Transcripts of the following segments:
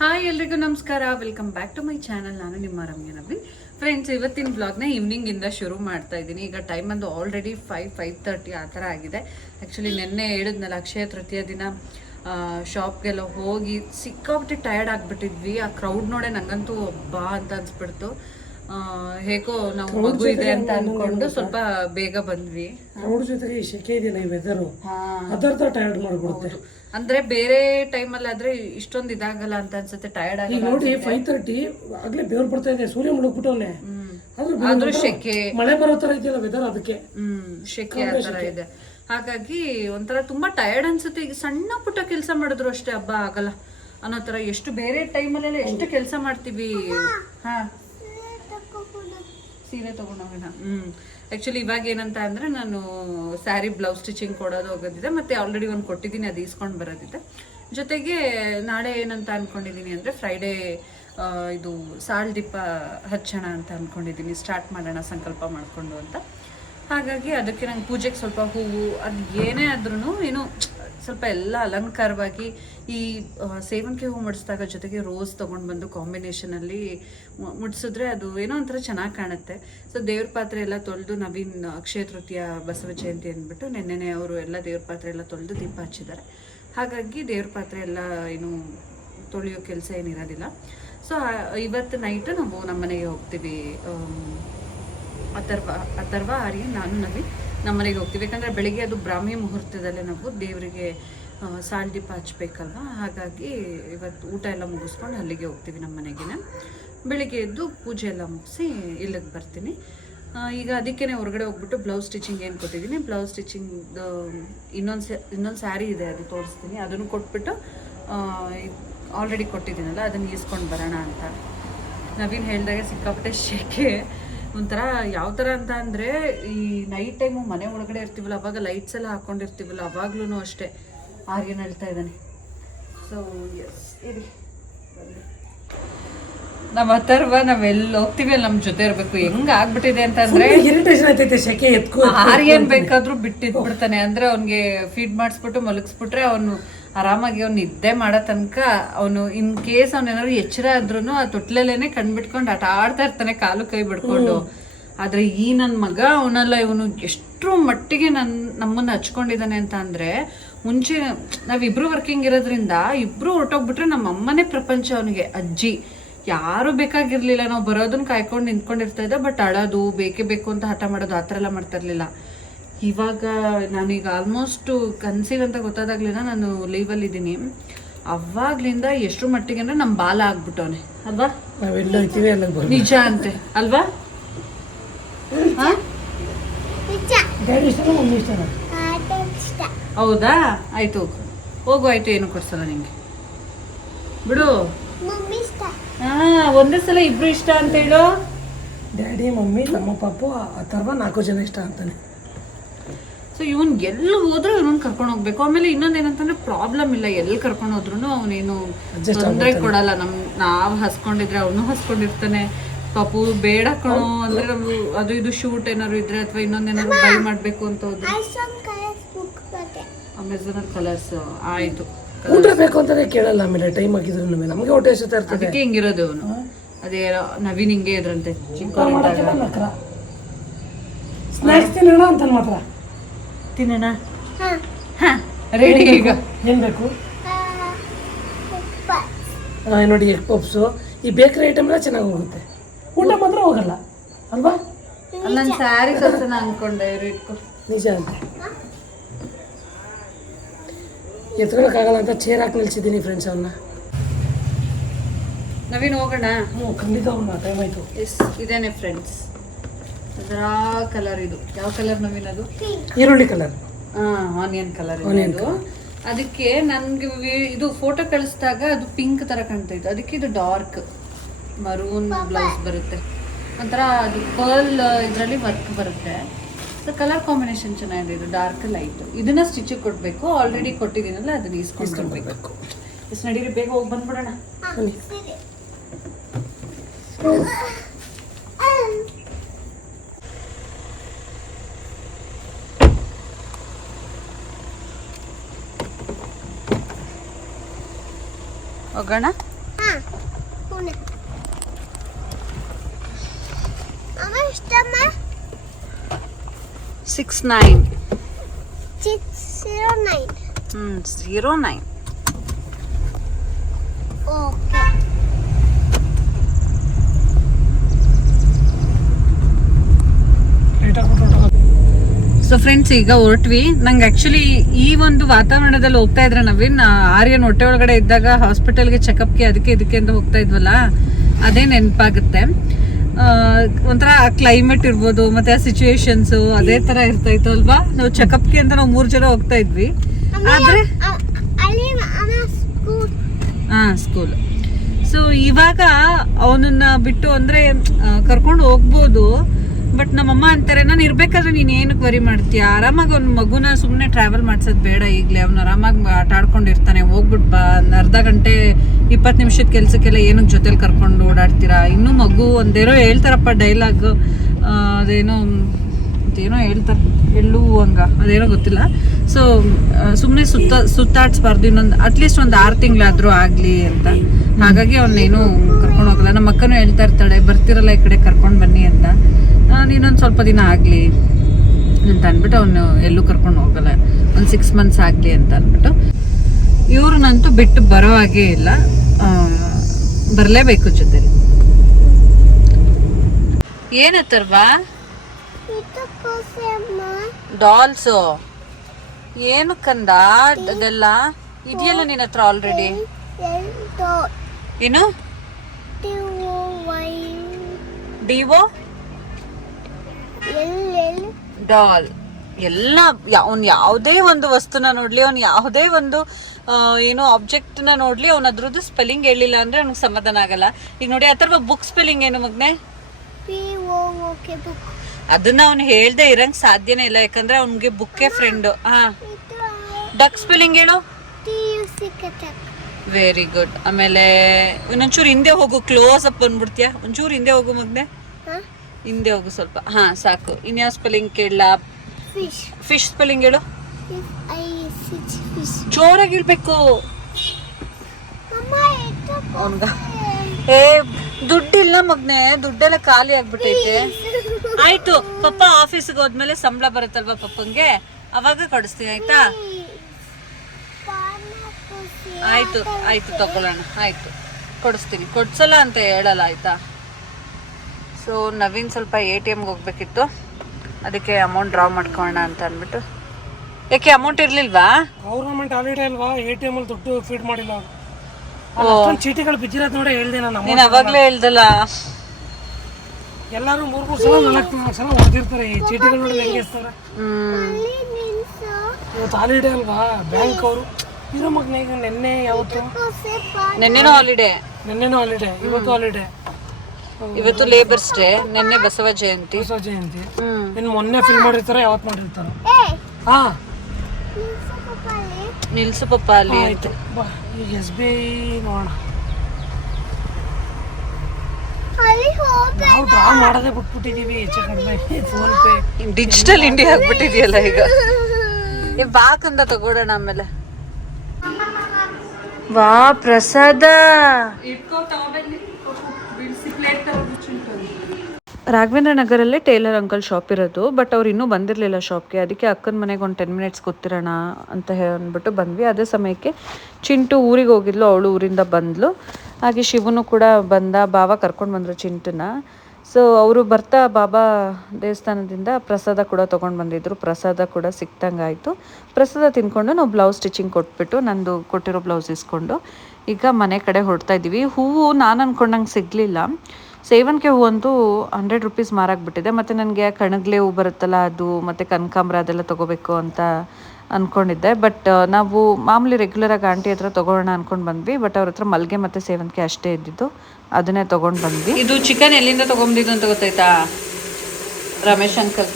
Hi ಎಲ್ರಿಗೂ ನಮಸ್ಕಾರ. Welcome back to my channel ನಾನು ನಿಮ್ಮ ರಮ್ಯ ನವೀನ್ ಫ್ರೆಂಡ್ಸ್ ಇವತ್ತಿನ ಬ್ಲಾಗ್ನ ಈವ್ನಿಂಗ್ ಇಂದ ಶುರು ಮಾಡ್ತಾ ಇದ್ದೀನಿ. ಈಗ ಟೈಮ್ ಒಂದು ಆಲ್ರೆಡಿ ಫೈವ್ ಫೈವ್ ತರ್ಟಿ ಆ ಥರ ಆಗಿದೆ. ಆ್ಯಕ್ಚುಲಿ ನಿನ್ನೆ ಹೇಳಿದ್ನಲ್ಲ, ಅಕ್ಷಯ ತೃತೀಯ ದಿನ ಶಾಪ್ಗೆಲ್ಲ ಹೋಗಿ ಸಿಕ್ಕಾಬಿಟ್ಟು ಟಯರ್ಡ್ ಆಗಿಬಿಟ್ಟಿದ್ವಿ. ಆ ಕ್ರೌಡ್ ನೋಡೇ ನಂಗಂತೂ ಬಾ ಅಂತ ಅನ್ಸ್ಬಿಡ್ತು. ಹೇಗೋ ನಾವು ಮಗು ಇದೆ ಅಂತ ಅನ್ಕೊಂಡು ಸ್ವಲ್ಪ ಬೇಗ ಬಂದ್ವಿ. ಕ್ರೌಡ್ ಜೊತೆಗೆ ಈ ಶೆಕೆ ಇದೆಯಲ್ಲ ಈ ವೆದರು ಅದರ್ಥ ಟಯರ್ಡ್ ಮಾಡ್ಬಿಡುತ್ತೆ. ಅಂದ್ರೆ ಬೇರೆ ಟೈಮಲ್ಲಿ ಆದ್ರೆ ಇಷ್ಟೊಂದು ಇದಾಗಲ್ಲ ಅಂತ ಅನ್ಸುತ್ತೆ ಟೈರ್ಡ್ ಈಗ ಆಗಿ ನೋಡಿ ಫೈವ್ ತರ್ಟಿ ಆಗ್ಲೇ ಬೇವ್ರು ಬರ್ತಾ ಇದೆ ಸೂರ್ಯ ಮುಳುಗ್ಬಿಟ್ಟವನೆ. ಆದ್ರೂ ಶೆಕೆ ಮಳೆ ಬರೋ ತರ ಇದೆಯಲ್ಲ ವೆದರ್ ಅದಕ್ಕೆ. ಹ್ಮ್ ಶೆಕೆ ಆ ತರ ಇದೆ. ಹಾಗಾಗಿ ಒಂಥರ ತುಂಬಾ ಟಯರ್ಡ್ ಅನ್ಸುತ್ತೆ. ಈಗ ಸಣ್ಣ ಪುಟ್ಟ ಕೆಲಸ ಮಾಡಿದ್ರು ಅಷ್ಟೇ ಹಬ್ಬ ಆಗಲ್ಲ. ಅನ್ನೋ ತರ ಎಷ್ಟು ಬೇರೆ ಟೈಮಲ್ಲೆಲ್ಲ ಎಷ್ಟು ಕೆಲಸ ಮಾಡ್ತೀವಿ. ಹಾ. ಸೀರೆ ತಗೊಂಡೋಗೋಣ ಹ್ಞೂ ಆಕ್ಚುಲಿ ಇವಾಗ ಏನಂತ ಅಂದ್ರೆ ನಾನು ಸ್ಯಾರಿ ಬ್ಲೌಸ್ ಸ್ಟಿಚಿಂಗ್ ಕೊಡೋದು ಹೋಗೋದಿದೆ, ಮತ್ತೆ ಆಲ್ರೆಡಿ ಒಂದು ಕೊಟ್ಟಿದ್ದೀನಿ, ಅದು ಇಸ್ಕೊಂಡು ಬರೋದಿದೆ. ಜೊತೆಗೆ ನಾಳೆ ಏನಂತ ಅನ್ಕೊಂಡಿದ್ದೀನಿ ಅಂದ್ರೆ ಫ್ರೈಡೇ ಇದು ಸಾಲ್ ದೀಪ ಹಚ್ಚೋಣ ಅಂತ ಅಂದ್ಕೊಂಡಿದ್ದೀನಿ ಸ್ಟಾರ್ಟ್ ಮಾಡೋಣ, ಸಂಕಲ್ಪ ಮಾಡಿಕೊಂಡು ಅಂತ. ಹಾಗಾಗಿ ಅದಕ್ಕೆ ನಂಗೆ ಪೂಜೆಗೆ ಸ್ವಲ್ಪ ಹೂವು, ಅದು ಏನೇ ಆದ್ರೂ ಏನು ಸ್ವಲ್ಪ ಎಲ್ಲ ಅಲಂಕಾರವಾಗಿ ಈ ಸೇವಂತಿಗೆ ಹೂವು ಮುಡಿಸಿದಾಗ ಜೊತೆಗೆ ರೋಸ್ ತೊಗೊಂಡು ಬಂದು ಕಾಂಬಿನೇಷನಲ್ಲಿ ಮುಡಿಸಿದ್ರೆ ಅದು ಏನೋ ಒಂಥರ ಚೆನ್ನಾಗಿ ಕಾಣುತ್ತೆ. ಸೊ ದೇವ್ರ ಪಾತ್ರೆ ಎಲ್ಲ ತೊಳೆದು ನವೀನ್ ಅಕ್ಷಯ ತೃತೀಯ ಬಸವ ಜಯಂತಿ ಅಂದ್ಬಿಟ್ಟು ನಿನ್ನೆನೆ ಅವರು ಎಲ್ಲ ದೇವ್ರ ಪಾತ್ರೆ ಎಲ್ಲ ತೊಳೆದು ದೀಪ ಹಚ್ಚಿದ್ದಾರೆ. ಹಾಗಾಗಿ ದೇವ್ರ ಪಾತ್ರೆ ಎಲ್ಲ ಏನು ತೊಳೆಯೋ ಕೆಲಸ ಏನಿರೋದಿಲ್ಲ ಸೊ ಇವತ್ತು ನೈಟು ನಾವು ನಮ್ಮ ಮನೆಗೆ ಹೋಗ್ತೀವಿ ಅಥರ್ವ ಅಥರ್ವ ಆರ್ಯ, ನಾನು ನವಿ ನಮ್ಮ ಮನೆಗೆ ಹೋಗ್ತೀವಿ. ಯಾಕಂದರೆ ಬೆಳಿಗ್ಗೆ ಅದು ಬ್ರಾಹ್ಮಿ ಮುಹೂರ್ತದಲ್ಲೇ ನಾವು ದೇವರಿಗೆ ಸಾಲ್ ದೀಪ ಹಚ್ಬೇಕಲ್ವ ಹಾಗಾಗಿ ಇವತ್ತು ಊಟ ಎಲ್ಲ ಮುಗಿಸ್ಕೊಂಡು ಅಲ್ಲಿಗೆ ಹೋಗ್ತೀವಿ ನಮ್ಮ ಮನೆಗೆ ಬೆಳಿಗ್ಗೆ ಎದ್ದು ಪೂಜೆ ಎಲ್ಲ ಮುಗಿಸಿ ಇಲ್ಲಿಗೆ ಬರ್ತೀನಿ. ಈಗ ಅದಕ್ಕೇ ಹೊರಗಡೆ ಹೋಗ್ಬಿಟ್ಟು ಬ್ಲೌಸ್ ಸ್ಟಿಚಿಂಗ್ ಏನು ಕೊಟ್ಟಿದ್ದೀನಿ. ಬ್ಲೌಸ್ ಸ್ಟಿಚಿಂಗ್ ಇನ್ನೊಂದು ಇನ್ನೊಂದು ಸ್ಯಾರಿ ಇದೆ ಅದು ತೋರಿಸ್ತೀನಿ. ಅದನ್ನು ಕೊಟ್ಬಿಟ್ಟು ಆಲ್ರೆಡಿ ಕೊಟ್ಟಿದ್ದೀನಲ್ಲ, ಅದನ್ನು ಈಸ್ಕೊಂಡು ಬರೋಣ ಅಂತ. ನವೀನ್ ಹೇಳಿದಾಗ ಸಿಕ್ಕಾಪಟ್ಟೆ ಶೆಕೆ ಒಂಥರ ಯಾವ ಥರ ಅಂತ ಅಂದರೆ ಈ ನೈಟ್ ಟೈಮು ಮನೆ ಒಳಗಡೆ ಇರ್ತೀವಲ್ಲ ಅವಾಗ ಲೈಟ್ಸ್ ಎಲ್ಲ ಹಾಕ್ಕೊಂಡಿರ್ತೀವಲ್ಲ ಅವಾಗ್ಲೂ ಅಷ್ಟೇ ಆರ್ಯನ್ ಹೇಳ್ತಾ ಇದ್ದಾನೆ. ಸೊ ಎಸ್ ಇರಿ. ನಮ್ಮ ನಾವ್ ಎಲ್ ಹೋಗ್ತೀವಿ ಅಲ್ಲಿ ನಮ್ಮ ಜೊತೆ ಇರಬೇಕು ಹೆಂಗ್ ಆಗ್ಬಿಟ್ಟಿದೆ ಅಂತಂದ್ರೆ ಇರಿಟೇಷನ್ ಆಗ್ತೈತೆ ಶೆಕೆ ಎತ್ಕೋ ಆರ್ಯನ್ ಬೇಕಾದ್ರೂ ಬಿಟ್ಟಿದ್ಬಿಡ್ತಾನೆ. ಅಂದ್ರೆ ಅವ್ನಿಗೆ ಫೀಡ್ ಮಾಡಿಸ್ಬಿಟ್ಟು ಮಲಗಿಸ್ಬಿಟ್ರೆ ಅವನು ಆರಾಮಾಗಿ ಅವ್ನು ನಿದ್ದೆ ಮಾಡೋ ತನಕ ಅವನು ಇನ್ ಕೇಸ್ ಅವ್ನೇನಾದ್ರು ಎಚ್ಚರ ಆದ್ರೂ ಆ ತೊಟ್ಲಲ್ಲೇನೆ ಕಣ್ಬಿಟ್ಕೊಂಡು ಆಟ ಆಡ್ತಾ ಇರ್ತಾನೆ, ಕಾಲು ಕೈ ಬಿಡ್ಕೊಂಡು. ಆದ್ರೆ ಈ ನನ್ನ ಮಗ ಅವನಲ್ಲ ಇವನು ಎಷ್ಟು ಮಟ್ಟಿಗೆ ನನ್, ನಮ್ಮನ್ನ ಹಚ್ಕೊಂಡಿದ್ದಾನೆ ಅಂತ ಅಂದ್ರೆ ಮುಂಚೆ ನಾವಿಬ್ರು ವರ್ಕಿಂಗ್ ಇರೋದ್ರಿಂದ ಇಬ್ರು ಹೊರಟೋಗ್ಬಿಟ್ರೆ ನಮ್ಮ ಅಮ್ಮನೇ ಪ್ರಪಂಚ ಅವನಿಗೆ, ಅಜ್ಜಿ. ಯಾರು ಬೇಕಾಗಿರ್ಲಿಲ್ಲ, ನಾವು ಬರೋದನ್ನ ಕಾಯ್ಕೊಂಡು ನಿಂತ್ಕೊಂಡಿರ್ತಾ ಇದ್ದ ಬಟ್ ಅಳೋದು, ಬೇಕೇ ಬೇಕು ಅಂತ ಹಠ ಮಾಡೋದು, ಆ ಥರ ಎಲ್ಲ ಮಾಡ್ತಾ ಇರ್ಲಿಲ್ಲ. ಇವಾಗ ನಾನೀಗ ಆಲ್ಮೋಸ್ಟ್ ಕನ್ಸೀವ್ ಅಂತ ಗೊತ್ತಾದಾಗ್ಲಿಂದ ನಾನು ಲೀವಲ್ಲಿ ಇದ್ದೀನಿ. ಅವಾಗ್ಲಿಂದ ಎಷ್ಟು ಮಟ್ಟಿಗೆ ಅಂದ್ರೆ ನಮ್ಮ ಬಾಲ ಆಗ್ಬಿಟ್ಟವನೆ. ಅಲ್ವಾ? ನಿಜ ಅಂತೆ. ಅಲ್ವಾ? ಹೌದಾ? ಆಯ್ತು ಹೋಗು. ಹೋಗು ಆಯ್ತು ಏನು ಕೊಡ್ಸಲ್ಲ ನಿಂಗೆ. ಬಿಡು. ಹಾ ಒಂದೇ ಸಲ ಇಬ್ರು ಇಷ್ಟ ಅಂತ ಹೇಳು. ಡ್ಯಾಡಿ ಮಮ್ಮಿ ನಮ್ಮ ಪಾಪು ಆ ಥರ ನಾಲ್ಕು ಜನ ಇಷ್ಟ ಅಂತಾನೆ. ಸೊ ಇವನ್ ಎಲ್ಲಿ ಹೋದ್ರೂ ಇವನ್ ಕರ್ಕೊಂಡು ಹೋಗ್ಬೇಕು. ಆಮೇಲೆ ಇನ್ನೊಂದ್ ಏನಂತಂದ್ರೆ ಪ್ರಾಬ್ಲಮ್ ಇಲ್ಲ ಎಲ್ಲಿ ಕರ್ಕೊಂಡು ಹೋದ್ರು ಅವನೇನು ತೊಂದ್ರೆ ತೊಂದರೆ ಕೊಡಲ್ಲ. ನಮ್ ನಾವ್ ಹಸ್ಕೊಂಡಿದ್ರೆ ಅವನು ಹಸ್ಕೊಂಡಿರ್ತಾನೆ. ಪಾಪು ಬೇಡ ಕಣೋ. ಅಂದ್ರೆ ನಾವು ಅದು ಇದು ಶೂಟ್ ಏನಾದ್ರು ಇದ್ರೆ ಅಥವಾ ಇನ್ನೊಂದೇನಾದ್ರು ಬೈ ಮಾಡ್ಬೇಕು ಅಂತ ಹೋದ್ರೆ. ಅಮೆಝಾನ್ ಅಲ್ಲಿ ಕಲರ್ಸ್ ಆಯ್ತು. ಊಟ ಬೇಕು ಅಂತಾನೆ ಕೇಳಲ್ಲ ಆಮೇಲೆ ಟೈಮ್ ಹಾಕಿದ್ರು ನಮಗೆ ನಮಗೆ ಹೊಟ್ಟೆ ಹಸಿತಾ ಇರ್ತದೆ. ಅದಕ್ಕೆ ಹಿಂಗಿರೋದು ಅವನು ಅದೇ ನವೀನ್ ಹಿಂಗೆ ಇದ್ರಂತೆ. ಚಿಕ್ಕ ಸ್ನ್ಯಾಕ್ಸ್ ತಿನ್ನೋಣ ಅಂತ ಮಾತ್ರ. ತಿನ್ನೋಣ ಹಾ. ರೆಡಿ ಈಗ. ಏನು ಬೇಕು? ಆ, ನೋಡಿ ಎಗ್ ಪಪ್ಸು ಈ ಬೇಕರಿ ಐಟಮ್ ಎಲ್ಲ ಚೆನ್ನಾಗಿ ಹೋಗುತ್ತೆ. ಊಟ ಮಾತ್ರ ಹೋಗಲ್ಲ ಅಲ್ವಾ? ನನ್ನ ಸ್ಯಾರಿ ಕಲ್ಸನ ಅನ್ಕೊಂಡೆ ಇವ್ರು ಇಟ್ಕೊ. ನಿಜ ಅಂತ. ಎತ್ಕೊಳಕ್ಕಾಗಲ್ಲ ಅಂತ ಚೇರ್ ಹಾಕಿ ನಿಲ್ಸಿದ್ದೀನಿ ಫ್ರೆಂಡ್ಸ್ ಅವನ್ನ ನವೀನ್ ಹೋಗೋಣ. ಹ್ಞೂ ಖಂಡಿತ ಅವನ್ನ ಟೈಮ್ ಆಯಿತು. ಎಸ್ ಇದೇನೆ ಫ್ರೆಂಡ್ಸ್ ಕಲರ್ ಇದು. ಯಾವ ಕಲರ್ ನವೀನ್ ಅದು ಈರುಳ್ಳಿ ಕಲರ್ ಆನಿಯನ್ ಕಲರ್ Onion ಇದು ಅದಕ್ಕೆ ನನ್ಗೆ ಇದು ಫೋಟೋ ಕಳಿಸಿದಾಗ ಅದು ಪಿಂಕ್ ತರ ಕಾಣ್ತಾ ಇತ್ತು. ಅದಕ್ಕೆ ಇದು ಡಾರ್ಕ್ ಮರೂನ್ ಬ್ಲೌಸ್ ಬರುತ್ತೆ. ಒಂಥರ ಅದು ಪರ್ಲ್ ಇದರಲ್ಲಿ ವರ್ಕ್ ಬರುತ್ತೆ. ಸೊ ಕಲರ್ ಕಾಂಬಿನೇಷನ್ ಚೆನ್ನಾಗಿದೆ. ಇದು ಡಾರ್ಕ್ ಲೈಟ್ ಇದನ್ನ ಸ್ಟಿಚ್ ಕೊಡ್ಬೇಕು. ಆಲ್ರೆಡಿ ಕೊಟ್ಟಿದ್ದೀನಲ್ಲ ಅದನ್ನ ಇಸ್ಕೊಂಡ್ಕೊಳ್ಬೇಕು ಎಷ್ಟು ನಡೀರಿ? ಬೇಗ ಹೋಗಿ ಬಂದ್ಬಿಡೋಣ. ಹೋಗೋಣ Una. Mamma, stämma. Six nine Six zero nine. ಹ್ಞೂ ಝೀರೋ ನೈನ್ ಸೊ ಫ್ರೆಂಡ್ಸ್ ಈಗ ಹೊರಟ್ವಿ. ನಂಗೆ ಆ್ಯಕ್ಚುಲಿ ಈ ಒಂದು ವಾತಾವರಣದಲ್ಲಿ ಹೋಗ್ತಾ ಇದ್ರೆ ನವೀನ್ ಆರ್ಯನ್ ಹೊಟ್ಟೆ ಒಳಗಡೆ ಇದ್ದಾಗ ಹಾಸ್ಪಿಟಲ್ಗೆ ಚೆಕಪ್ಗೆ ಅದಕ್ಕೆ ಇದಕ್ಕೆ ಅಂತ ಹೋಗ್ತಾ ಇದ್ವಲ್ಲ ಅದೇ ನೆನಪಾಗುತ್ತೆ. ಒಂಥರ ಕ್ಲೈಮೇಟ್ ಇರ್ಬೋದು ಮತ್ತೆ ಆ ಸಿಚುವೇಶನ್ಸು ಅದೇ ತರ ಇರ್ತಾ ಇತ್ತು ಅಲ್ವಾ? ನಾವು ಚೆಕಪ್ಗೆ ಅಂತ ನಾವು ಮೂರು ಜನ ಹೋಗ್ತಾ ಇದ್ವಿ. ಆದ್ರೆ ಹಾ ಸ್ಕೂಲ್ ಸೊ ಇವಾಗ ಅವನನ್ನ ಬಿಟ್ಟು ಅಂದ್ರೆ ಕರ್ಕೊಂಡು ಹೋಗ್ಬೋದು. ಬಟ್ ನಮ್ಮಮ್ಮ ಅಂತಾರೆ, ನಾನು ಇರ್ಬೇಕಾದ್ರೆ ನೀನು ಏನಕ್ಕೆ ವರಿ ಮಾಡ್ತೀಯ? ಆರಾಮಾಗಿ ಅವ್ನ ಮಗುನ ಸುಮ್ಮನೆ ಟ್ರಾವೆಲ್ ಮಾಡ್ಸೋದು ಬೇಡ ಈಗಲೇ. ಅವ್ನು ಆರಾಮಾಗಿ ಆಟ ಆಡ್ಕೊಂಡಿರ್ತಾನೆ ಹೋಗ್ಬಿಟ್ ಬಾ. ಅರ್ಧ ಗಂಟೆ, ಇಪ್ಪತ್ತು ನಿಮಿಷದ ಕೆಲ್ಸಕ್ಕೆಲ್ಲ ಏನಕ್ಕೆ ಜೊತೆಲಿ ಕರ್ಕೊಂಡು ಓಡಾಡ್ತೀರಾ? ಇನ್ನೂ ಮಗು ಒಂದೇನೋ ಹೇಳ್ತಾರಪ್ಪ ಡೈಲಾಗ್ ಅದೇನೋ ಏನೋ ಹೇಳ್ತಾರೆ. ಎಳ್ಳು ಹಂಗ. ಅದೇನೋ ಗೊತ್ತಿಲ್ಲ. ಸೊ ಸುಮ್ಮನೆ ಸುತ್ತ ಸುತ್ತಾಡ್ಸ್ಬಾರ್ದು ಇನ್ನೊಂದು ಅಟ್ಲೀಸ್ಟ್ ಒಂದು ಆರು ತಿಂಗಳಾದರೂ ಆಗಲಿ ಅಂತ. ಹಾಗಾಗಿ ಅವನ್ನೇನು ಕರ್ಕೊಂಡು ಹೋಗಲ್ಲ. ನಮ್ಮ ಅಕ್ಕನೂ ಹೇಳ್ತಾ ಇರ್ತಾಳೆ ಬರ್ತಿರಲ್ಲ ಈ ಕಡೆ ಕರ್ಕೊಂಡು ಬನ್ನಿ ಅಂತ. ಇನ್ನೊಂದು ಸ್ವಲ್ಪ ದಿನ ಆಗಲಿ ಅಂತ ಅಂದ್ಬಿಟ್ಟು ಅವನು ಎಲ್ಲೂ ಕರ್ಕೊಂಡು ಹೋಗಲ್ಲ. ಒಂದು ಸಿಕ್ಸ್ ಮಂತ್ಸ್ ಆಗಲಿ ಅಂತ ಅಂದ್ಬಿಟ್ಟು. ಇವ್ರನ್ನಂತೂ ಬಿಟ್ಟು ಬರೋ ಹಾಗೆ ಇಲ್ಲ. ಬರಲೇಬೇಕು ಜೊತೆಲಿ. ಏನತ್ತರ್ವಾ ಡಾಲ್ಸು ಏನು ಕಂದ? ಅದೆಲ್ಲ ಇದೆಯಲ್ಲ ನಿನ್ನ ಹತ್ರ ಆಲ್ರೆಡಿ ಏನು? ಡಿಒ ಡಾಲ್ ಎಲ್ಲ ಅವ್ನು ಯಾವುದೇ ಒಂದು ವಸ್ತುನ ನೋಡ್ಲಿ, ಅವ್ನು ಯಾವುದೇ ಒಂದು ಏನು ಆಬ್ಜೆಕ್ಟ್ ಆಬ್ಜೆಕ್ಟ್ನ ನೋಡ್ಲಿ, ಅವ್ನ ಅದ್ರದ್ದು ಸ್ಪೆಲ್ಲಿಂಗ್ ಹೇಳಿಲ್ಲ ಅಂದ್ರೆ ಅವ್ನಿಗೆ ಸಮಾಧಾನ ಆಗಲ್ಲ. ಈಗ ನೋಡಿ, ಆ ಥರ ಬುಕ್ ಸ್ಪೆಲ್ಲಿಂಗ್ ಏನು ಮಗ್ನೆ? ಅದನ್ನ ಅವ್ನು ಹೇಳ್ದೆ ಇರಂಗ್ ಸಾಧ್ಯನೇ ಇಲ್ಲ ಯಾಕಂದ್ರೆ ಅವ್ನಿಗೆ ಬುಕ್ಕೆ ಫ್ರೆಂಡ್ ಹಾ. ಡಕ್ ಸ್ಪೆಲ್ಲಿಂಗ್ ಹೇಳು? ವೆರಿ ಗುಡ್ ಆಮೇಲೆ ಒಂಚೂರು ಹಿಂದೆ ಹೋಗು ಕ್ಲೋಸ್ ಅಪ್ ಬಂದ್ಬಿಡ್ತೀಯಾ? ಒಂಚೂರು ಹಿಂದೆ ಹೋಗು ಮಗ್ನೆ. ಹಿಂದೆ ಹೋಗು ಸ್ವಲ್ಪ. ಹಾ ಸಾಕು. ಇನ್ಯಾವ ಸ್ಪೆಲ್ಲಿಂಗ್ ಕೇಳಲ್ಲ ಫಿಶ್ ಸ್ಪೆಲ್ಲಿಂಗ್ ಹೇಳು? ಜೋರಾಗಿ ಅವನ್ಗ. ಏ ದುಡ್ಡಿಲ್ಲ ಮಗ್ನೆ. ದುಡ್ಡೆಲ್ಲ ಖಾಲಿ ಆಗ್ಬಿಟ್ಟೈತೆ. ಆಯ್ತು ಪಪ್ಪ ಆಫೀಸ್ಗೆ ಹೋದ್ಮೇಲೆ ಸಂಬಳ ಬರುತ್ತಲ್ವಾ ಪಪ್ಪಂಗೆ? ಅವಾಗ ಕೊಡಿಸ್ತೀನಿ ಆಯ್ತಾ? ಆಯ್ತು ಆಯ್ತು ತಗೊಳ್ಳೋಣ ಆಯ್ತು. ಕೊಡಿಸ್ತೀನಿ. ಕೊಡ್ಸಲ್ಲ ಅಂತ ಹೇಳಲ್ಲ ಆಯ್ತಾ? ಸೊ ನವೀನ್ ಸ್ವಲ್ಪ ಎ ಟಿ ಎಮ್ಗೆ ಹೋಗ್ಬೇಕಿತ್ತು. ಅದಕ್ಕೆ ಅಮೌಂಟ್ ಡ್ರಾ ಮಾಡ್ಕೊಳ್ಳೋಣ ಅಂತ ಅಂದ್ಬಿಟ್ಟು. ಯಾಕೆ ಅಮೌಂಟ್ ಇರ್ಲಿಲ್ವಾ? ಗೌರ್ಮೆಂಟ್ ಹಾಲಿಡೇ ಅಲ್ವಾ? ಎ ಟಿ ಎಂ ಅಲ್ಲಿ ದುಡ್ಡು ಫೀಡ್ ಮಾಡಿಲ್ಲ ಚೀಟಿಗಳು ಬಿದ್ದಿರೋದು ನೋಡಿ ಹೇಳ್ದೆ ನಾನು. ಅವಾಗ್ಲೇ ಹೇಳ್ದಲ್ಲ. ಎಲ್ಲರೂ ಮೂರು ಮೂರು ಸಲ ನಾಲ್ಕು ನಾಲ್ಕು ಸಲ ಓದಿರ್ತಾರೆ ಈ ಚೀಟಿಗಳು ನೋಡಿ ಹೆಂಗೆ ಇರ್ತಾರೆ? ಇವತ್ತು ಹಾಲಿಡೇ ಅಲ್ವಾ? ಬ್ಯಾಂಕ್ ಅವರು ಇರೋ ಮಗನ ಈಗ ನಿನ್ನೆ ಯಾವತ್ತು? ನಿನ್ನೆನೂ ಹಾಲಿಡೇ ನಿನ್ನೆನೂ ಹಾಲಿಡೇ ಇವತ್ತು ಹಾಲಿಡೇ ಇವತ್ತು ಲೇಬರ್ಸ್ ಡೇ ನಿನ್ನೆ ಬಸವ ಜಯಂತಿ. ಬಸವ ಜಯಂತಿ. ಹ್ಮ್. ಇನ್ನು ಮೊನ್ನೆ ಫಿಲ್ ಮಾಡಿರ್ತಾರೆ ಯಾವತ್ತು ಮಾಡಿರ್ತಾರೆ? ಹಾಂ ಹಾ. ನಿಲ್ಸು ಪಪ್ಪಾಲಿ. ನಿಲ್ಸು ಪಪ್ಪ ಅಲ್ಲಿ ಆಯ್ತು. ಬಾ ಈಗ ಎಸ್ ಬಿ ಐ ನೋಡೋಣ. ನಾವು ಡ್ರಾ ಮಾಡೋದೇ ಬಿಟ್ಬಿಟ್ಟಿದೀವಿ ಹೆಚ್ಚು ಕಡಿಮೆ ಫೋನ್ ಪೇ. ಡಿಜಿಟಲ್ ಇಂಡಿಯಾ ಆಗ್ಬಿಟ್ಟಿದೆಯಲ್ಲ ಈಗ. ಏ ಬಾಕಂದ ತಗೊಳ್ಳೋಣ ಆಮೇಲೆ. ವಾ ಪ್ರಸಾದ. ರಾಘವೇಂದ್ರ ನಗರಲ್ಲೇ ಟೇಲರ್ ಅಂಕಲ್ ಶಾಪ್ ಇರೋದು ಬಟ್ ಅವ್ರು ಇನ್ನೂ ಬಂದಿರಲಿಲ್ಲ ಶಾಪ್ಗೆ ಅದಕ್ಕೆ ಅಕ್ಕನ ಮನೆಗೆ ಒಂದು ಟೆನ್ ಮಿನಿಟ್ಸ್ ಗೊತ್ತಿರೋಣ ಅಂತ ಅಂದ್ಬಿಟ್ಟು ಬಂದ್ವಿ. ಅದೇ ಸಮಯಕ್ಕೆ ಚಿಂಟು ಊರಿಗೆ ಹೋಗಿದ್ಲು, ಅವಳು ಊರಿಂದ ಬಂದ್ಲು. ಹಾಗೆ ಶಿವನು ಕೂಡ ಬಂದ ಬಾವ ಕರ್ಕೊಂಡು ಬಂದರು ಚಿಂಟುನ. ಸೊ ಅವರು ಬರ್ತಾ ಬಾಬಾ ದೇವಸ್ಥಾನದಿಂದ ಪ್ರಸಾದ ಕೂಡ ತೊಗೊಂಡು ಬಂದಿದ್ರು. ಪ್ರಸಾದ ಕೂಡ ಸಿಕ್ತಂಗಾಯಿತು ಪ್ರಸಾದ ತಿನ್ಕೊಂಡು ನಾವು ಬ್ಲೌಸ್ ಸ್ಟಿಚಿಂಗ್ ಕೊಟ್ಬಿಟ್ಟು ನಂದು ಕೊಟ್ಟಿರೋ ಬ್ಲೌಸ್ ಇಸ್ಕೊಂಡು ಈಗ ಮನೆ ಕಡೆ ಹೊಡ್ತಾ ಇದ್ದೀವಿ ಹೂವು ನಾನು ಅಂದ್ಕೊಂಡಂಗೆ ಸಿಗಲಿಲ್ಲ. ಸೇವಂತಿಗೆ ಹೂ ಅಂತೂ ಹಂಡ್ರೆಡ್ ರುಪೀಸ್ ಮಾರಾಕ್ಬಿಟ್ಟಿದೆ ಮತ್ತು ನನಗೆ ಕಣಗ್ಲೆ ಹೂ ಬರುತ್ತಲ್ಲ, ಅದು ಮತ್ತು ಕನಕಾಂಬ್ರ ಅದೆಲ್ಲ ತೊಗೋಬೇಕು ಅಂತ ಅಂದ್ಕೊಂಡಿದ್ದೆ ಬಟ್ ನಾವು ಮಾಮೂಲಿ ರೆಗ್ಯುಲರಾಗಿ ಆಂಟಿ ಹತ್ರ ತೊಗೊಳ್ಳೋಣ ಅಂದ್ಕೊಂಡು ಬಂದ್ವಿ. ಬಟ್ ಅವ್ರ ಹತ್ರ ಮಲ್ಗೆ ಮತ್ತು ಸೇವಂತಿಗೆ ಅಷ್ಟೇ ಇದ್ದಿದ್ದು. ಅದನ್ನೇ ತೊಗೊಂಡು ಬಂದ್ವಿ. ಇದು ಚಿಕನ್ ಎಲ್ಲಿಂದ ತೊಗೊಂಡಿದ್ದು ಅಂತ ಗೊತ್ತಾಯ್ತಾ? ರಮೇಶ್ ಅಂಕಲ್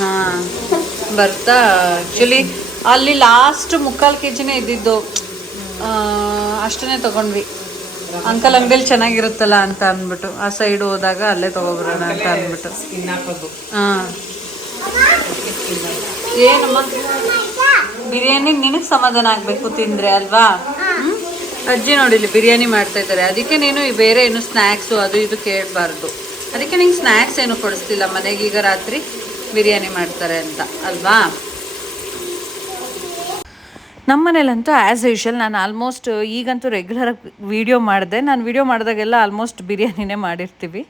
ಹಾಂ, ಬರ್ತಾ. ಆ್ಯಕ್ಚುಲಿ ಅಲ್ಲಿ ಲಾಸ್ಟ್ ಮುಕ್ಕಾಲು ಕೆ ಜಿನೇ ಇದ್ದಿದ್ದು ಅಷ್ಟನ್ನೇ ತೊಗೊಂಡ್ವಿ. ಅಂಕಲ್ ಅಂಗಡಿಲಿ ಚೆನ್ನಾಗಿರುತ್ತಲ್ಲ ಅಂತ ಅಂದ್ಬಿಟ್ಟು ಆ ಸೈಡ್ ಹೋದಾಗ ಅಲ್ಲೇ ತಗೋಬರೋಣ ಅಂತ ಅಂದ್ಬಿಟ್ಟು. ಹಾಂ. ಏನಮ್ಮ? ಬಿರಿಯಾನಿ ನಿನಗೆ ಸಮಾಧಾನ ಆಗಬೇಕು ತಿಂದ್ರೆ ಅಲ್ವಾ? ಅಜ್ಜಿ ನೋಡಿಲಿ ಬಿರಿಯಾನಿ ಮಾಡ್ತಾ ಇದ್ದಾರೆ. ಅದಕ್ಕೆ ನೀನು ಈ ಬೇರೆ ಏನು ಸ್ನ್ಯಾಕ್ಸು ಅದು ಇದು ಕೇಳಬಾರ್ದು. ಅದಕ್ಕೆ ನಿಂಗೆ ಸ್ನ್ಯಾಕ್ಸ್ ಏನು ಕೊಡಿಸ್ತಿಲ್ಲ ಮನೆಗೆ ಈಗ ರಾತ್ರಿ ಬಿರಿಯಾನಿ ಮಾಡ್ತಾರೆ ಅಂತ ಅಲ್ವಾ? ನಮ್ಮ ಮನೇಲಂತೂ ಆ್ಯಸ್ ಯೂಶ್ವಲ್ ನಾನು ಆಲ್ಮೋಸ್ಟ್ ಈಗಂತೂ ರೆಗ್ಯುಲರ್ ವೀಡಿಯೋ ಮಾಡಿದೆ. ನಾನು ವೀಡಿಯೋ ಮಾಡಿದಾಗೆಲ್ಲ ಆಲ್ಮೋಸ್ಟ್ ಬಿರಿಯಾನಿನೇ ಮಾಡಿರ್ತೀವಿ.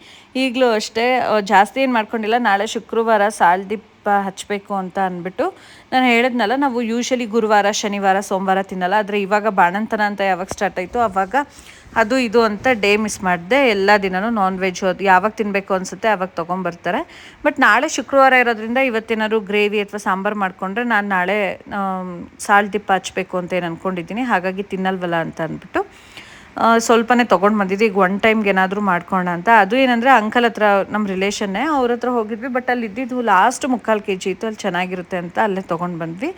ಈಗಲೂ ಅಷ್ಟೇ, ಜಾಸ್ತಿ ಏನು ಮಾಡ್ಕೊಂಡಿಲ್ಲ, ನಾಳೆ ಶುಕ್ರವಾರ ಸಾಲ್ದೀಪ ಹಚ್ಚಬೇಕು ಅಂತ ಅಂದ್ಬಿಟ್ಟು ನಾನು ಹೇಳಿದ್ನಲ್ಲ, ನಾವು ಯೂಶಲಿ ಗುರುವಾರ, ಶನಿವಾರ, ಸೋಮವಾರ ತಿನ್ನಲ್ಲ, ಆದರೆ ಇವಾಗ ಬಾಣಂತನ ಅಂತ ಯಾವಾಗ ಸ್ಟಾರ್ಟ್ ಆಯಿತು ಆವಾಗ ಅದು ಇದು ಅಂತ ಡೇ ಮಿಸ್ ಮಾಡಿದೆ, ಎಲ್ಲ ದಿನವೂ ನಾನ್ ವೆಜ್ ಅದು ಯಾವಾಗ ತಿನ್ನಬೇಕು ಅನಿಸುತ್ತೆ ಆವಾಗ ತೊಗೊಂಬರ್ತಾರೆ. ಬಟ್ ನಾಳೆ ಶುಕ್ರವಾರ ಇರೋದ್ರಿಂದ ಇವತ್ತೇನಾದ್ರು ಗ್ರೇವಿ ಅಥವಾ ಸಾಂಬಾರು ಮಾಡಿಕೊಂಡ್ರೆ ನಾನು ನಾಳೆ ಸಾಲ್ಟ್ ದಿಪ್ಪ ಹಚ್ಚಬೇಕು ಅಂತ ಏನು ಅಂದ್ಕೊಂಡಿದ್ದೀನಿ ಹಾಗಾಗಿ ತಿನ್ನಲ್ವಲ್ಲ ಅಂತ ಅಂದ್ಬಿಟ್ಟು ಸ್ವಲ್ಪನೇ ತೊಗೊಂಡು ಬಂದಿದ್ದು. ಈಗ ಒನ್ ಟೈಮ್ಗೆ ಏನಾದರೂ ಮಾಡ್ಕೋಣ ಅಂತ. ಅದು ಏನಂದರೆ ಅಂಕಲ್ ಹತ್ರ ನಮ್ಮ ರಿಲೇಷನ್ನೇ ಅವ್ರ ಹತ್ರ ಹೋಗಿದ್ವಿ. ಬಟ್ ಅಲ್ಲಿ ಇದ್ದಿದ್ದು ಲಾಸ್ಟ್ ಮುಕ್ಕಾಲು ಕೆ ಜಿ ಇತ್ತು. ಅಲ್ಲಿ ಚೆನ್ನಾಗಿರುತ್ತೆ ಅಂತ ಅಲ್ಲೇ ತೊಗೊಂಡು ಬಂದ್ವಿ.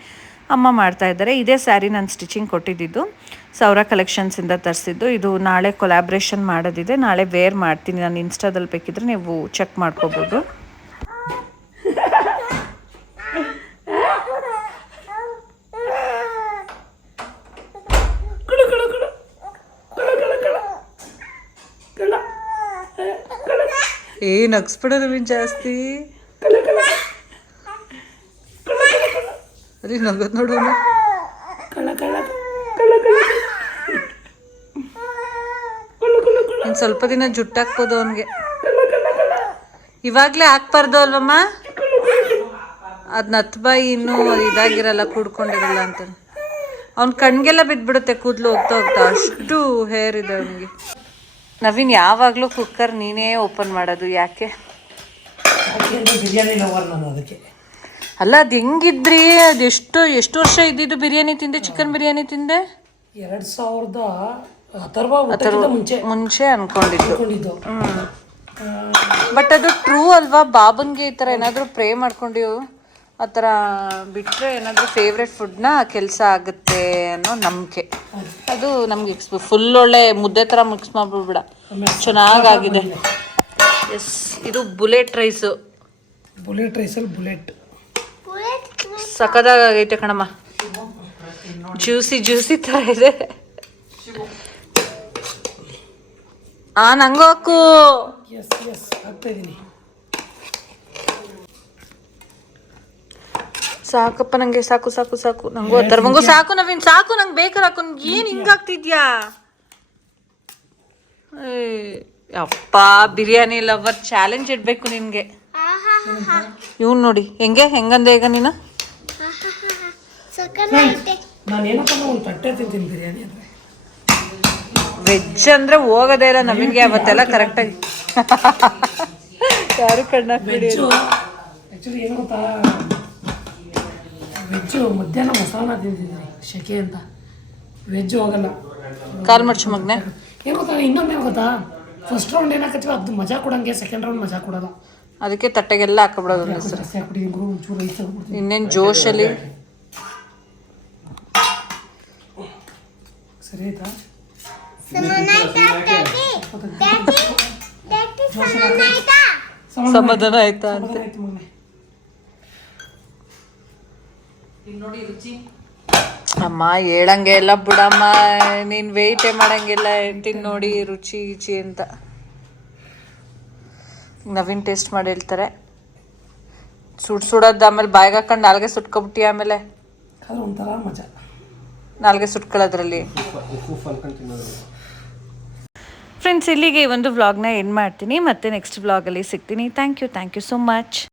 ಅಮ್ಮ ಮಾಡ್ತಾ ಇದ್ದಾರೆ. ಇದೇ ಸ್ಯಾರಿ ನಾನು ಸ್ಟಿಚಿಂಗ್ ಕೊಟ್ಟಿದ್ದು ಸೌರ ಕಲೆಕ್ಷನ್ಸಿಂದ ತರಿಸಿದ್ದು. ಇದು ನಾಳೆ ಕೊಲ್ಯಾಬ್ರೇಷನ್ ಮಾಡೋದಿದೆ. ನಾಳೆ ವೇರ್ ಮಾಡ್ತೀನಿ. ನಾನು ಇನ್ಸ್ಟಾದಲ್ಲಿ ಬೇಕಿದ್ರೆ ನೀವು ಚೆಕ್ ಮಾಡ್ಕೋಬೋದು. ಏ ನಗ್ಸ್ಬಿಡೋದು ಮೀನ್ ಜಾಸ್ತಿ. ಅಲ್ಲಿ ನಗದ್ ನೋಡೋಣ ಇನ್ನು ಸ್ವಲ್ಪ ದಿನ ಜುಟ್ಟಾಕ್ಬೋದು ಅವನಿಗೆ. ಇವಾಗಲೇ ಹಾಕ್ಬಾರ್ದು ಅಲ್ವಮ್ಮ? ಅದನ್ನ ಹತ್ಬಾಯಿ ಇನ್ನೂ ಇದಾಗಿರಲ್ಲ, ಕೂಡ್ಕೊಂಡಿರಲ್ಲ ಅಂತ. ಅವ್ನ ಕಣ್ಗೆಲ್ಲ ಬಿದ್ಬಿಡುತ್ತೆ, ಕೂದಲು ಹೋಗ್ತಾ ಹೋಗ್ತಾ. ಅಷ್ಟು ಹೇರ್ ಇದೆ ಅವನಿಗೆ. ನವೀನ್ ಯಾವಾಗಲೂ ಕುಕ್ಕರ್ ನೀನೇ ಓಪನ್ ಮಾಡೋದು ಯಾಕೆ? ಬಿರಿಯಾನಿ ಲವರ್ ನಾನು ಅದಕ್ಕೆ. ಅಲ್ಲ ಅದು ಹೆಂಗಿದ್ರಿ? ಅದು ಎಷ್ಟು ಎಷ್ಟು ವರ್ಷ ಇದ್ದಿದ್ದು ಬಿರಿಯಾನಿ ತಿಂದೆ ಚಿಕನ್ ಬಿರಿಯಾನಿ ತಿಂದೆ? ಎರಡು ಸಾವಿರದ ಅಥರ್ವ ಮುಂಚೆ. ಮುಂಚೆ ಅನ್ಕೊಂಡಿದ್ದು. ಬಟ್ ಅದು ಟ್ರೂ ಅಲ್ವಾ? ಬಾಬನ್ಗೆ ಈ ಥರ ಏನಾದರೂ ಪ್ರೇ ಮಾಡ್ಕೊಂಡು ಆ ಥರ ಬಿಟ್ಟರೆ ಏನಾದರೂ ಫೇವ್ರೆಟ್ ಫುಡ್ನ ಕೆಲಸ ಆಗುತ್ತೆ ಅನ್ನೋ ನಂಬಿಕೆ. ಅದು ನಮ್ಗೆ ಫುಲ್ ಒಳ್ಳೆ ಮುದ್ದೆ ಥರ ಮಿಕ್ಸ್ ಮಾಡ್ಬಿಡ್ಬಿಡ. ಚೆನ್ನಾಗಾಗಿದೆ. ಎಸ್ ಇದು ಬುಲೆಟ್ ರೈಸು. ಬುಲೆಟ್ ರೈಸಲ್ಲಿ ಬುಲೆಟ್ ಬುಲೆಟ್. ಸಖದಾಗೈತೆ ಕಣಮ್ಮ. ಜ್ಯೂಸಿ ಜ್ಯೂಸಿ ಥರ ಇದೆ. ಆ ನಂಗೂ ಹಾಕು ಎಸ್ ಎಸ್ ಹಾಕ್ತಾ ಇದ್ದೀನಿ. ಸಾಕಪ್ಪ ನಂಗೆ ಸಾಕು ಸಾಕು ಸಾಕು. ನಂಗೂ ತರ್ವಂಗು ಸಾಕು ನವೀನ್ ಸಾಕು ನಂಗೆ ಬೇಕಾರೆ ಹಾಕು. ಏನ್ ಹಿಂಗಾಗ್ತಿದ್ಯಾ ಅಪ್ಪಾ ಬಿರಿಯಾನಿ ಲವರ್ ಚಾಲೆಂಜ್ ಇಡ್ಬೇಕು ನಿನಗೆ. ಆಹಾ ಇವ್ನು ನೋಡಿ ಹೆಂಗೆ? ಹೆಂಗಂದೆ ಈಗ ನೀನು? ಸಕನ್ ಐತೆ. ನಾನು ಏನಪ್ಪ ಒಂದು ತಟ್ಟೆ ತಿಂತೀನಿ ಬಿರಿಯಾನಿ ಅಂದರೆ. ವೆಜ್ ಅಂದ್ರೆ ಹೋಗೋದೇ ಇಲ್ಲ ನಮಗೆ ಅವತ್ತೆಲ್ಲ ಕರೆಕ್ಟಾಗಿ ಯಾರು ಕಣ್ಣಾಕ್ಬಿಡಿ ಏನು ಗೊತ್ತಾ? ವೆಜ್ಜು ಮಧ್ಯಾಹ್ನ ಮೊಸರನ್ನ ತಿಂದಿದ್ದೀನಿ ಶೆಕೆ ಅಂತ. ವೆಜ್ ಹೋಗಲ್ಲ. ಕಾಲ್ ಮರ್ಚು ಮಗ್ನೆ. ಏನು ಗೊತ್ತಾ ಇನ್ನೊಂದು ಏನು ಗೊತ್ತಾ? ಫಸ್ಟ್ ರೌಂಡ್ ಏನಾಕತ್ತೀವಿ ಅದು ಮಜಾ ಕೊಡಂಗೆ ಸೆಕೆಂಡ್ ರೌಂಡ್ ಮಜಾ ಕೊಡಲ್ಲ. ಅದಕ್ಕೆ ತಟ್ಟೆಗೆಲ್ಲ ಹಾಕಬಿಡೋದು ಇನ್ನೇನು ಜೋಶಲ್ಲಿ? ಸರಿ ಆಯ್ತಾ? ಸಮಾಧಾನ ಆಯ್ತಾ ಅಂತ. ಮಗನೇ ಅಮ್ಮ ಹೇಳಂಗೆ ಎಲ್ಲ ಬಿಡಮ್ಮ. ನೀನ್ ವೆಯ್ಟೇ ಮಾಡಂಗಿಲ್ಲ ತಿನ್ ನೋಡಿ ರುಚಿ ರುಚಿ ಅಂತ. ನವೀನ್ ಟೇಸ್ಟ್ ಮಾಡಿ ಹೇಳ್ತಾರೆ. ಸುಡ್ ಸುಡೋದು ಆಮೇಲೆ ಬಾಯಿಗೆ ಹಾಕೊಂಡು ನಾಲ್ಗೆ ಸುಟ್ಕೊಬಿಟ್ಟಿ ಆಮೇಲೆ. ಒಂಥರ ಮಜಾ. ನಾಲ್ಗೆ ಸುಟ್ಕೊಳ್ಳೋದ್ರಲ್ಲಿ ಫ್ರೆಂಡ್ಸ್ ಇಲ್ಲಿಗೆ ಈ ಒಂದು ವ್ಲಾಗ್ನ ಎಂಡ್ ಮಾಡ್ತೀನಿ. ಮತ್ತೆ ನೆಕ್ಸ್ಟ್ ವ್ಲಾಗಲ್ಲಿ ಸಿಗ್ತೀನಿ. Thank you thank you so much